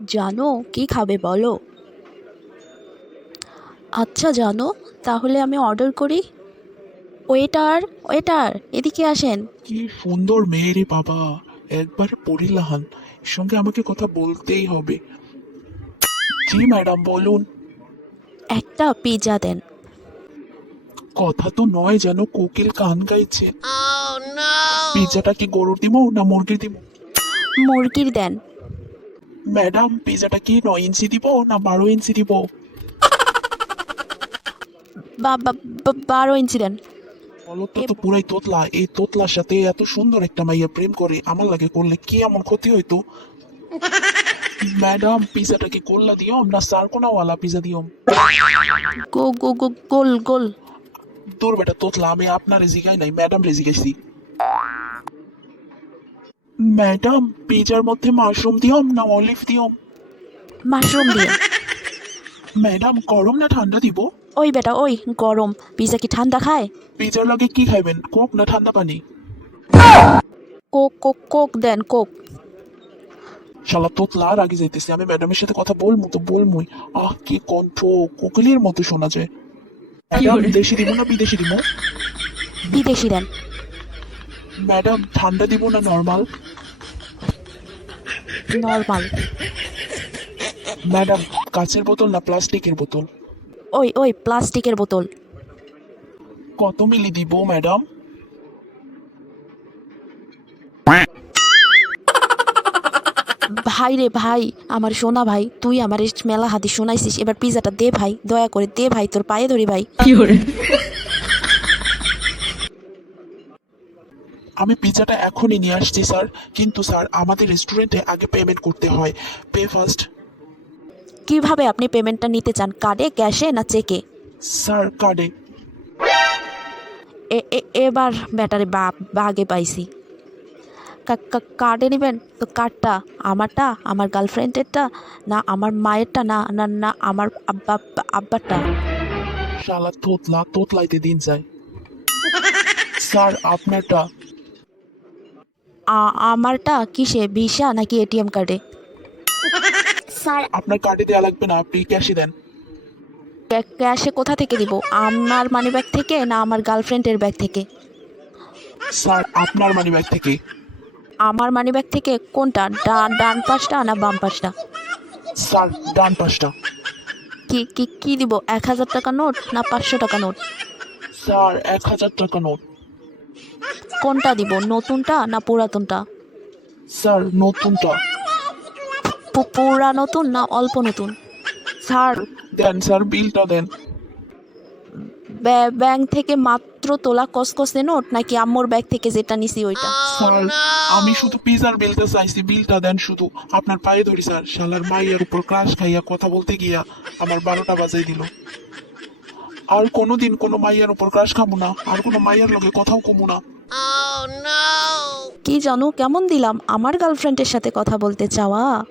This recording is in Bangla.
জানো কি খাবে বলো? আচ্ছা জানো তাহলে আমি অর্ডার করি। ওয়েটার ওয়েটার এদিকে আসেন। কি সুন্দর মেয়ে রে বাবা একবার পরিলাহান এর সঙ্গে আমাকে কথা বলতেই হবে। জি ম্যাডাম বলুন। একটা পিৎজা দেন। কথা তো নয় যেন কোকিল গান গাইছে। পিজাটা কি গরুর দিব না মুরগির দিব মুরগির দেন। ম্যাডাম পিজাটা কি নয় ইঞ্চি দিব না বারো ইঞ্চি দিব? বারো ইঞ্চি দেন। বলো তো তো পুরাই তোতলা এই তোতলার সাথে এত সুন্দর একটা মাইয়া প্রেম করে আমার লাগে করলে কি এমন ক্ষতি হইতো? ম্যাডাম পিজাটা কি গোল্লা দিও না সারকোনাওয়ালা পিজা দিও গো গো গো গোল গোল। দূর বেটা তোতলা আমি আপনার জিগাই নাই ম্যাডাম রে জিগাইছি। ম্যাডাম পিজার মধ্যে মাশরুম দিওম না অলিভ দিওম মাশরুম দিয়ে ম্যাডাম গরম না ঠান্ডা দিব? ওই বেটা ওই গরম। পিৎজা কি ঠান্ডা খায়? পিজার লগে কি খাইবেন কোক না ঠান্ডা পানি? কোক কোক কোক দেন কোক। শালা তোতলা আগে যাইতেছি। আমি ম্যাডামের সাথে কথা বলব তো বলবই আহ কি কণ্ঠ কোকিলের মতো শোনা যায়। ম্যাডাম দেশি দিব না বিদেশি দিব? বিদেশি দেন। ম্যাডাম ঠান্ডা দিব না নর্মাল নর্মাল ম্যাডাম কাচের বোতল না প্লাস্টিকের বোতল? ওই ওই প্লাস্টিকের বোতল। কত মিলি দিব ম্যাডাম? ভাই রে ভাই আমার সোনা ভাই তুই আমার এই মেলা হাতি শোনাইছিস এবার পিজাটা দে ভাই দয়া করে দে ভাই তোর পায়ে ধরি ভাই। আমি পিজাটা এখনই নিয়ে আসছি স্যার। কিন্তু স্যার আমাদের রেস্টুরেন্টে আগে পেমেন্ট করতে হয়। পে ফার্স্ট কীভাবে আপনি পেমেন্টটা নিতে চান? কার্ডে ক্যাশে না চেকে স্যার কার্ডে এ- এ- এবার ব্যাটারি বা বাগে পাইছি। কা- কা- কার্ডে নেবেন? তো কার্ডটা আমারটা আমার গার্লফ্রেন্ডেরটা না আমার মায়েরটা না না না আমার আব্বা আব্বারটা? শালা তোতলা তোতলাইতে দিন যায়। স্যার আপনারটা আমারটা কিসে ভিসা নাকি এটিএম কার্ডে? স্যার আপনার কার্ডে দেওয়া লাগবে না আপনি ক্যাশে দেন। ক্যাশে কোথা থেকে দিব? আমার মানি ব্যাগ থেকে না আমার গার্লফ্রেন্ডের ব্যাগ থেকে? স্যার আপনার মানি ব্যাগ থেকে। আমার মানি ব্যাগ থেকে কোনটা? ডান ডান পাশটা না বাম পাশটা? স্যার ডান পাশটা। কি কি কি দিব? এক হাজার টাকা নোট না পাঁচশো টাকা নোট? স্যার এক হাজার টাকা নোট। কোনটা দিব নতুনটা না পুরাতনটা? স্যার নতুনটা। পুরা নতুন না অল্প নতুন? স্যার দেন স্যার বিলটা দেন। ব্যা- ব্যাংক থেকে মাত্র তোলা কসকসে নোট নাকি আম্মুর ব্যাগ থেকে যেটা নিছি ওইটা? স্যার আমি শুধু পিজার বিলটা চাইছি বিলটা দেন শুধু। আপনার পায়ে ধরি স্যার শালার মাইয়ার উপর ক্রাশ খাইয়া কথা বলতে গিয়া আমার বারোটা বাজাই দিল। আর কোনোদিন কোনো মাইয়ার উপর ক্রাশ খাব না আর কোনো মাইয়ার লগে কথাও কমু না। কি জানো কেমন দিলাম? আমার গার্লফ্রেন্ডের সাথে কথা বলতে চাওয়া।